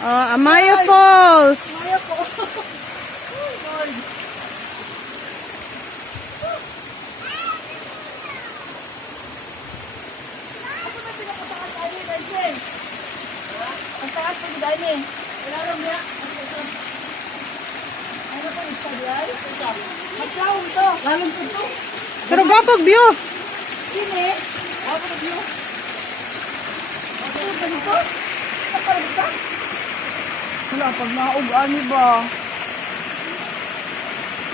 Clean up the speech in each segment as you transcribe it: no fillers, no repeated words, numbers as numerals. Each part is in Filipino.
Amaya Falls. Maya po. Oh, Lord. Ako ba pinapatakas tayo ni Rachel? Ang takas pa ni Dani. Wala rin niya. Ano pa yung sadyay? Maslawang to. Lalong po to. Pero gapag view. Sini. Ako na view. Ano ba nito? Sa parang wala, pag naug-ani ba?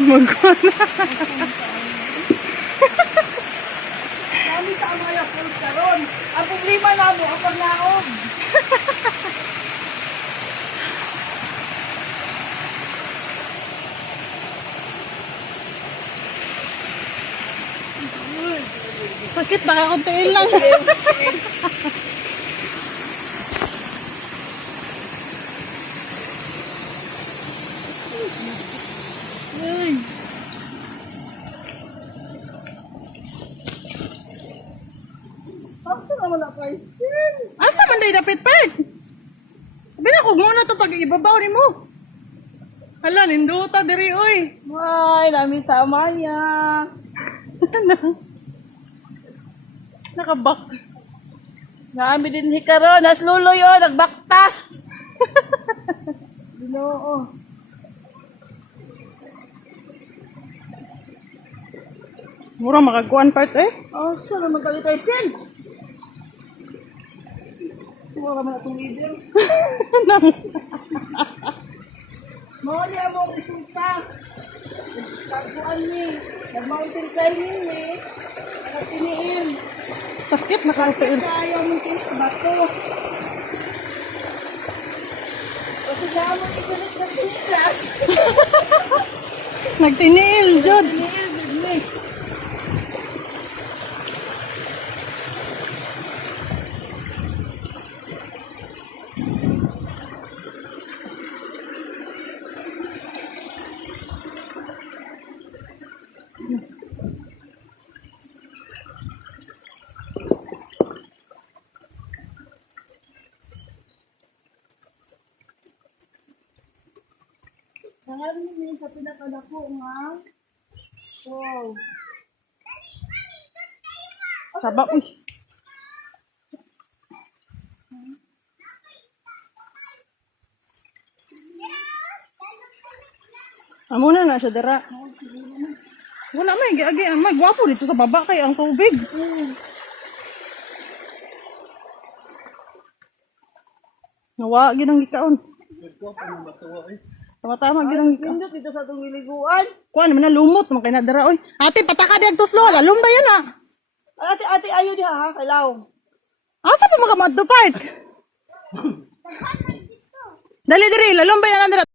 Magkana. Kami sa Amaya Falls karon. Ang problema na mo, ang paglaog. Sakit baka kontiin lang. Ay. Asa naman na kayo? Asa man day dapit park? Sabi na kung muna to pag ibabaw ni mo. Hala, ninduta diri oy. Ay, namin sa Amaya. Nakabak. Naami din hikaron, nasluloy o, nagbaktas. Ginoo. Mura makaguan part eh. Oh, saan naman kami tayo, Sen? Mura man itong leader. Mawali ang mga resulta. Nagtaguan ni. Nag-mountain climbing ni. Nakatiniin. Sakit nakarutiin. Ayaw mo kayo sa bato. Kasi daan mo ikulit na sinilas. Nagtiniil, Jod. Tiniil, good me. Nangarin niyo sa pinakadako nga. Wow. Sabak, uy. Amo na na siya dara. Wala may agi may gwapo dito sa baba kay ang tubig. Nawa ginang gikaon. Tama-tama ginang gikaon. Pindot dito sa itong biliguan. Kuan man na lumot man kay na dara oy. Ate pataka di agtos lo, lalom ba yan ah. Ate, ayaw diha ha, kailaw. Asa pa makamadto part? Dali diri, lalom ba yan dira?